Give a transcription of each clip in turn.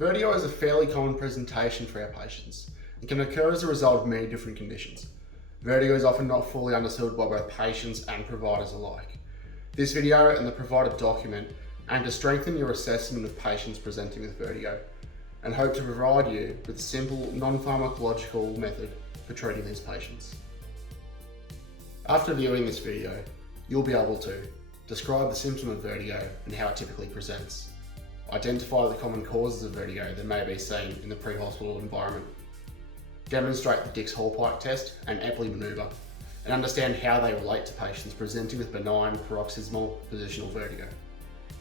Vertigo is a fairly common presentation for our patients and can occur as a result of many different conditions. Vertigo is often not fully understood by both patients and providers alike. This video and the provided document aim to strengthen your assessment of patients presenting with vertigo and hope to provide you with a simple, non-pharmacological method for treating these patients. After viewing this video, you'll be able to describe the symptom of vertigo and how it typically presents, identify the common causes of vertigo that may be seen in the pre-hospital environment, demonstrate the Dix-Hallpike test and Epley manoeuvre, and understand how they relate to patients presenting with benign paroxysmal positional vertigo,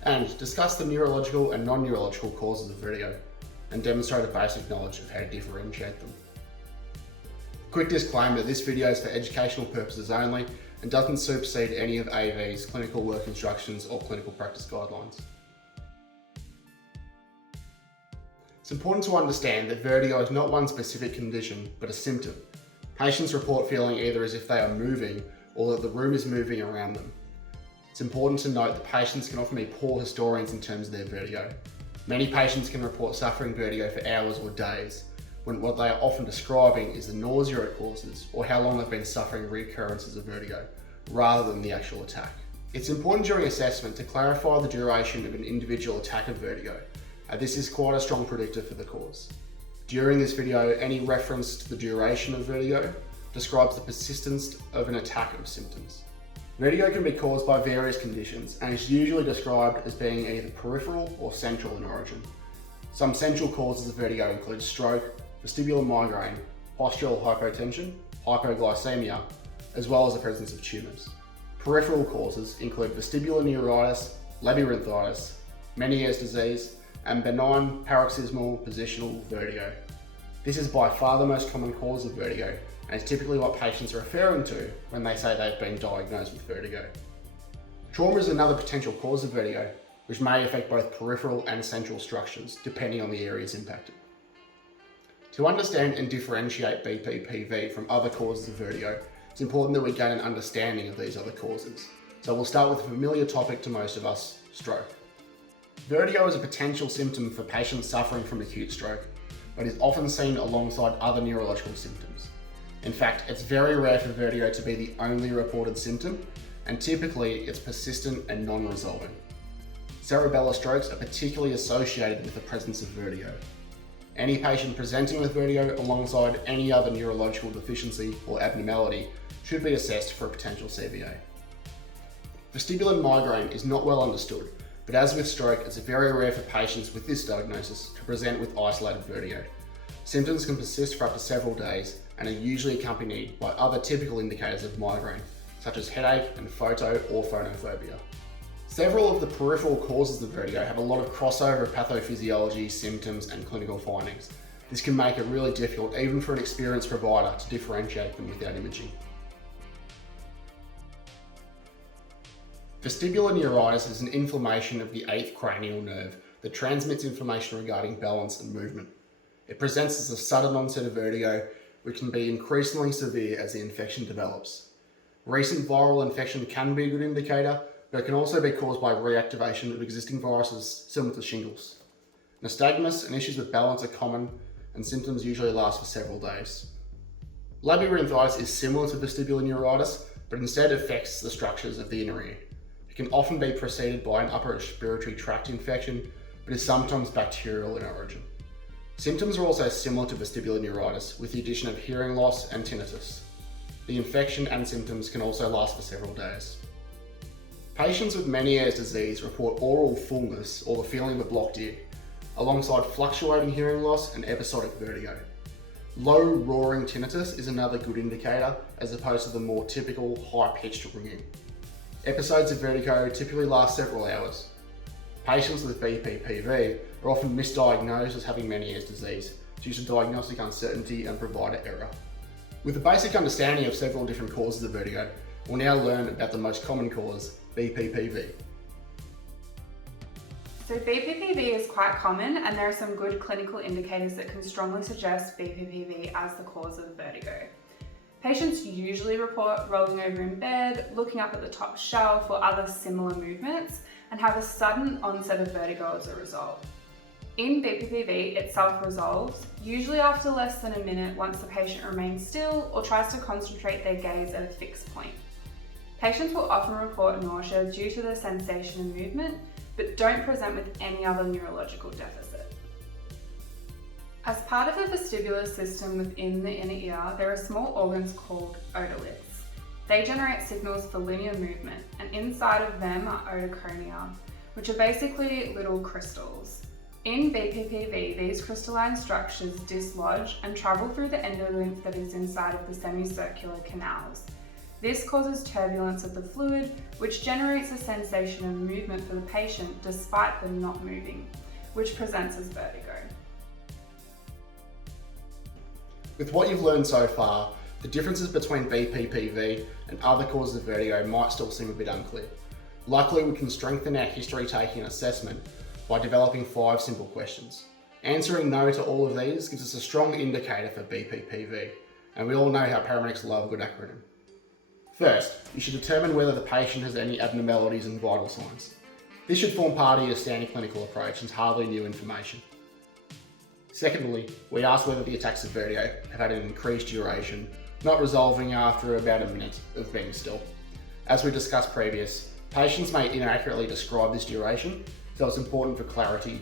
and discuss the neurological and non-neurological causes of vertigo, and demonstrate a basic knowledge of how to differentiate them. Quick disclaimer, this video is for educational purposes only and doesn't supersede any of AV's clinical work instructions or clinical practice guidelines. It's important to understand that vertigo is not one specific condition, but a symptom. Patients report feeling either as if they are moving or that the room is moving around them. It's important to note that patients can often be poor historians in terms of their vertigo. Many patients can report suffering vertigo for hours or days, when what they are often describing is the nausea it causes or how long they've been suffering recurrences of vertigo, rather than the actual attack. It's important during assessment to clarify the duration of an individual attack of vertigo. This is quite a strong predictor for the cause. During this video, any reference to the duration of vertigo describes the persistence of an attack of symptoms. Vertigo can be caused by various conditions and is usually described as being either peripheral or central in origin. Some central causes of vertigo include stroke, vestibular migraine, postural hypotension, hypoglycemia, as well as the presence of tumours. Peripheral causes include vestibular neuritis, labyrinthitis, Meniere's disease, and benign paroxysmal positional vertigo. This is by far the most common cause of vertigo and is typically what patients are referring to when they say they've been diagnosed with vertigo. Trauma is another potential cause of vertigo, which may affect both peripheral and central structures, depending on the areas impacted. To understand and differentiate BPPV from other causes of vertigo, it's important that we gain an understanding of these other causes. So we'll start with a familiar topic to most of us, stroke. Vertigo is a potential symptom for patients suffering from acute stroke, but is often seen alongside other neurological symptoms. In fact, it's very rare for vertigo to be the only reported symptom, and typically it's persistent and non-resolving. Cerebellar strokes are particularly associated with the presence of vertigo. Any patient presenting with vertigo alongside any other neurological deficiency or abnormality should be assessed for a potential CVA. Vestibular migraine is not well understood, but as with stroke, it's very rare for patients with this diagnosis to present with isolated vertigo. Symptoms can persist for up to several days and are usually accompanied by other typical indicators of migraine, such as headache and photo or phonophobia. Several of the peripheral causes of vertigo have a lot of crossover of pathophysiology, symptoms, and clinical findings. This can make it really difficult, even for an experienced provider, to differentiate them without imaging. Vestibular neuritis is an inflammation of the 8th cranial nerve that transmits information regarding balance and movement. It presents as a sudden onset of vertigo, which can be increasingly severe as the infection develops. Recent viral infection can be a good indicator, but it can also be caused by reactivation of existing viruses similar to shingles. Nystagmus and issues with balance are common, and symptoms usually last for several days. Labyrinthitis is similar to vestibular neuritis, but instead affects the structures of the inner ear. It can often be preceded by an upper respiratory tract infection, but is sometimes bacterial in origin. Symptoms are also similar to vestibular neuritis, with the addition of hearing loss and tinnitus. The infection and symptoms can also last for several days. Patients with Meniere's disease report oral fullness or the feeling of a blocked ear, alongside fluctuating hearing loss and episodic vertigo. Low roaring tinnitus is another good indicator, as opposed to the more typical high-pitched ringing. Episodes of vertigo typically last several hours. Patients with BPPV are often misdiagnosed as having Meniere's disease due to diagnostic uncertainty and provider error. With a basic understanding of several different causes of vertigo, we'll now learn about the most common cause, BPPV. So BPPV is quite common, and there are some good clinical indicators that can strongly suggest BPPV as the cause of vertigo. Patients usually report rolling over in bed, looking up at the top shelf or other similar movements, and have a sudden onset of vertigo as a result. In BPPV, it self-resolves, usually after less than a minute once the patient remains still or tries to concentrate their gaze at a fixed point. Patients will often report nausea due to the sensation and movement, but don't present with any other neurological deficit. As part of the vestibular system within the inner ear, there are small organs called otoliths. They generate signals for linear movement, and inside of them are otoconia, which are basically little crystals. In BPPV, these crystalline structures dislodge and travel through the endolymph that is inside of the semicircular canals. This causes turbulence of the fluid, which generates a sensation of movement for the patient despite them not moving, which presents as vertigo. With what you've learned so far, the differences between BPPV and other causes of vertigo might still seem a bit unclear. Luckily, we can strengthen our history-taking assessment by developing 5 simple questions. Answering no to all of these gives us a strong indicator for BPPV, and we all know how paramedics love a good acronym. First, you should determine whether the patient has any abnormalities and vital signs. This should form part of your standard clinical approach and is hardly new information. Secondly, we ask whether the attacks of vertigo have had an increased duration, not resolving after about a minute of being still. As we discussed previous, patients may inaccurately describe this duration, so it's important for clarity.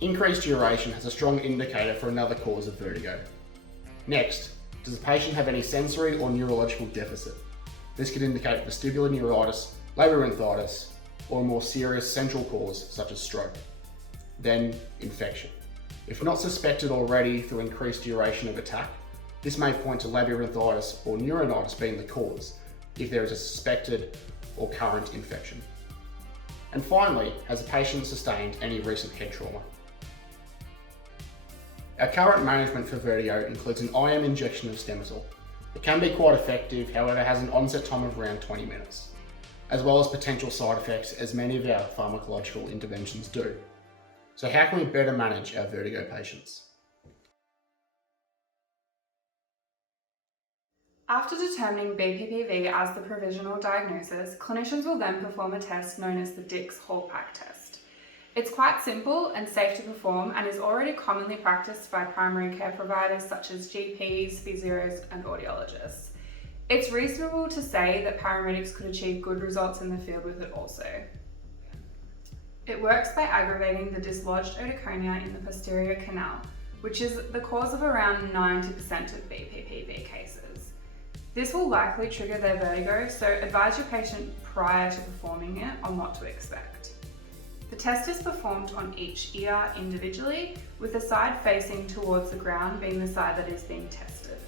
Increased duration has a strong indicator for another cause of vertigo. Next, does the patient have any sensory or neurological deficit? This could indicate vestibular neuritis, labyrinthitis, or a more serious central cause such as stroke. Then, infection. If not suspected already through increased duration of attack, this may point to labyrinthitis or neuronitis being the cause if there is a suspected or current infection. And finally, has the patient sustained any recent head trauma? Our current management for vertigo includes an IM injection of Stemesil. It can be quite effective, however has an onset time of around 20 minutes, as well as potential side effects as many of our pharmacological interventions do. So how can we better manage our vertigo patients? After determining BPPV as the provisional diagnosis, clinicians will then perform a test known as the Dix-Hallpike test. It's quite simple and safe to perform and is already commonly practiced by primary care providers such as GPs, physios and audiologists. It's reasonable to say that paramedics could achieve good results in the field with it also. It works by aggravating the dislodged otoconia in the posterior canal, which is the cause of around 90% of BPPV cases. This will likely trigger their vertigo, so advise your patient prior to performing it on what to expect. The test is performed on each ear individually, with the side facing towards the ground being the side that is being tested.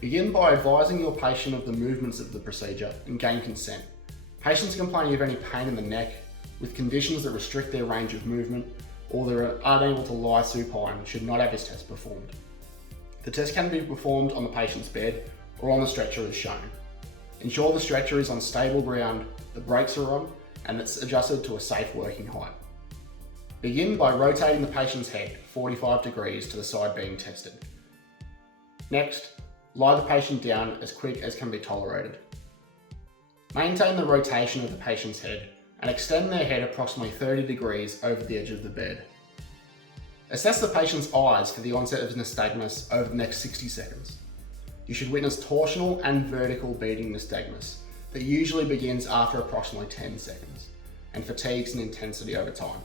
Begin by advising your patient of the movements of the procedure and gain consent. Patients complaining of any pain in the neck, with conditions that restrict their range of movement, or they're unable to lie supine should not have this test performed. The test can be performed on the patient's bed or on the stretcher as shown. Ensure the stretcher is on stable ground, the brakes are on, and it's adjusted to a safe working height. Begin by rotating the patient's head 45 degrees to the side being tested. Next, lie the patient down as quick as can be tolerated. Maintain the rotation of the patient's head and extend their head approximately 30 degrees over the edge of the bed. Assess the patient's eyes for the onset of nystagmus over the next 60 seconds. You should witness torsional and vertical beating nystagmus that usually begins after approximately 10 seconds and fatigues in intensity over time.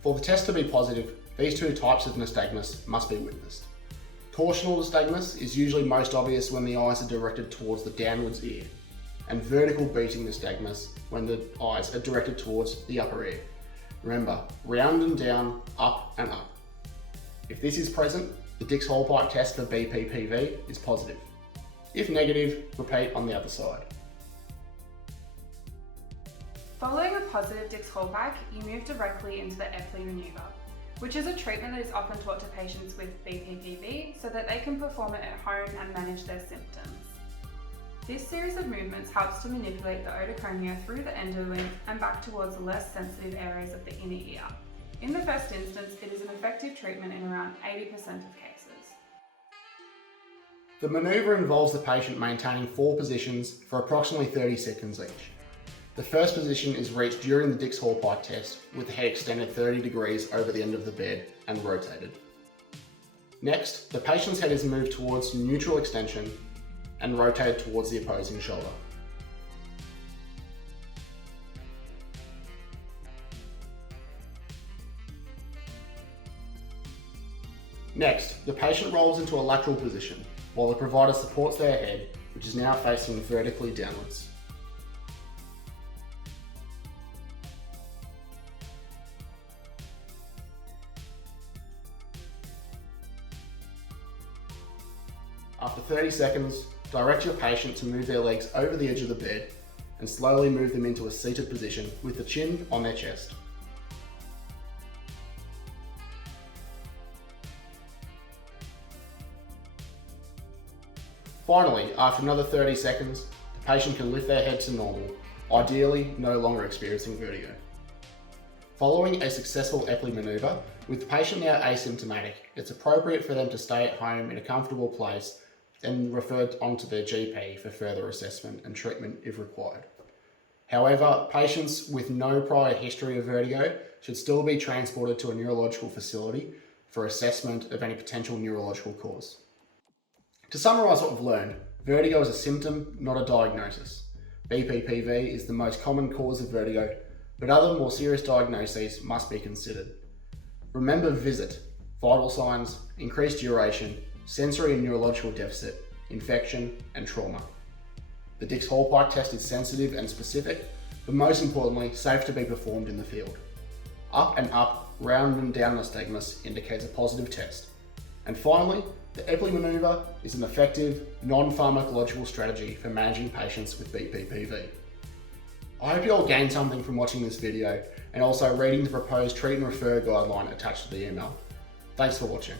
For the test to be positive, these two types of nystagmus must be witnessed. Torsional nystagmus is usually most obvious when the eyes are directed towards the downwards ear, and vertical beating nystagmus when the eyes are directed towards the upper ear. Remember, round and down, up and up. If this is present, the Dix-Hallpike test for BPPV is positive. If negative, repeat on the other side. Following a positive Dix-Hallpike, you move directly into the Epley maneuver, which is a treatment that is often taught to patients with BPPV so that they can perform it at home and manage their symptoms. This series of movements helps to manipulate the otoconia through the endolymph and back towards the less sensitive areas of the inner ear. In the first instance, it is an effective treatment in around 80% of cases. The manoeuvre involves the patient maintaining 4 positions for approximately 30 seconds each. The first position is reached during the Dix-Hallpike test with the head extended 30 degrees over the end of the bed and rotated. Next, the patient's head is moved towards neutral extension and rotated towards the opposing shoulder. Next, the patient rolls into a lateral position while the provider supports their head, which is now facing vertically downwards. After 30 seconds, direct your patient to move their legs over the edge of the bed and slowly move them into a seated position with the chin on their chest. Finally, after another 30 seconds, the patient can lift their head to normal, ideally no longer experiencing vertigo. Following a successful Epley manoeuvre, with the patient now asymptomatic, it's appropriate for them to stay at home in a comfortable place and referred on to their GP for further assessment and treatment if required. However, patients with no prior history of vertigo should still be transported to a neurological facility for assessment of any potential neurological cause. To summarise what we've learned, vertigo is a symptom, not a diagnosis. BPPV is the most common cause of vertigo, but other more serious diagnoses must be considered. Remember VISIT, vital signs, increased duration, sensory and neurological deficit, infection, and trauma. The Dix-Hallpike test is sensitive and specific, but most importantly, safe to be performed in the field. Up and up, round and down nystagmus indicates a positive test. And finally, the Epley manoeuvre is an effective, non-pharmacological strategy for managing patients with BPPV. I hope you all gained something from watching this video and also reading the proposed treat and refer guideline attached to the email. Thanks for watching.